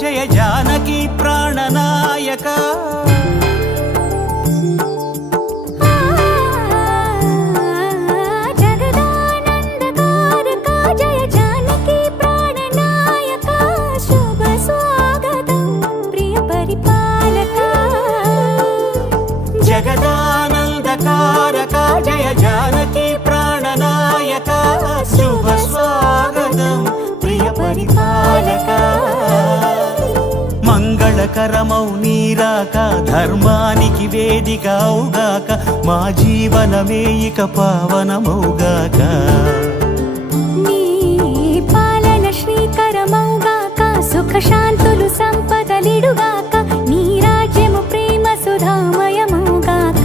జయ జానకి ప్రాణనాయక జగదానందకారక జయ జానకి ప్రాణనాయక శుభ స్వాగతం ప్రియ పరిపాలక జగదానందకారక జయ జానకి ప్రాణనాయక శుభ స్వాగతం ప్రియ పరిపాలక మంగళకరమౌ నీరాక ధర్మానికి వేదిక అవుగాక మా జీవనమే ఇక పావనమౌగాక నీ పాలన శ్రీకరమౌగాక సుఖ శాంతులు సంపదలిడుగాక నీ రాజ్యము ప్రేమ సుధామయమౌగాక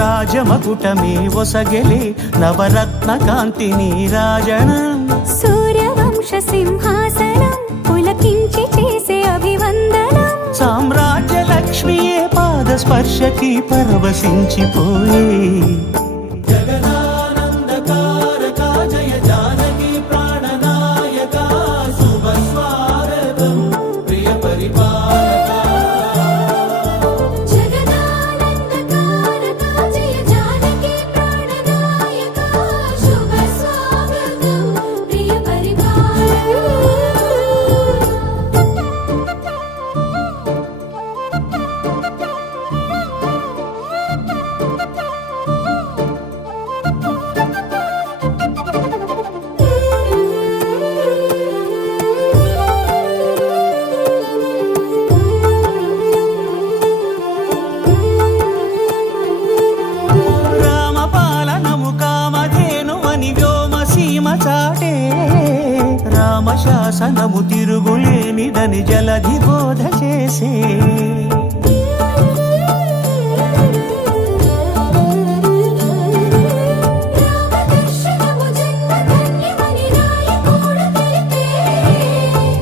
రాజమకుటమే ఒసగెలే నవరత్న కాంతి నీరాజనం సూర్యవంశ సింహాసనం పులకించి చేసే అభివందనం సామ్రాజ్య లక్ష్మియే పాద స్పర్శకి పరవశించిపోయే జగదానందకారక జయ జానకి ప్రాణనాయక శుభ స్వాగతం ప్రియ పరిపాలక రామశాసనము తిరుగులేనిదని జలధి బోధ చేసే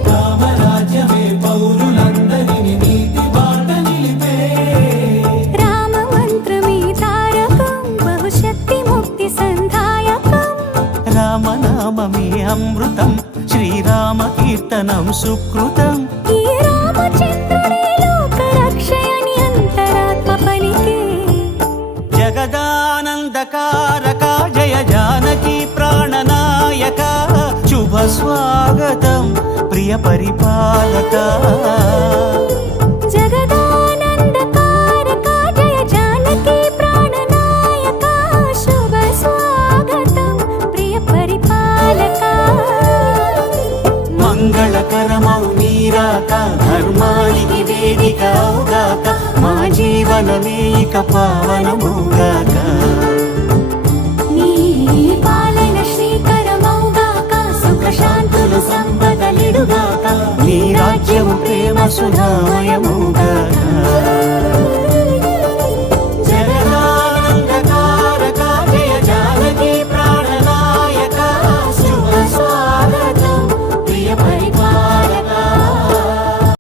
రామరాజ్యమే పౌరులందరిని నీతి బాట నిలిపే రామ మంత్రమే తారకం బహుశక్తి ముక్తి సంధాయకం రామనామమే అమృతం శ్రీరామ కీర్తనం సుకృతం ఈ రామచంద్రుడే లోక రక్షయని అంతరాత్మ పలికే జగదానందకారక జయ జానకి ప్రాణనాయక శుభ స్వాగతం ప్రియ పరిపాలక జగదానందకారక జయ జానకి ప్రాణనాయక శుభ స్వాగతం ప్రియ పరిపాలక మంగళకరమౌ నీరాక ధర్మానికి వేదిక అవుగాక మా జీవనమే ఇక పావనముగాక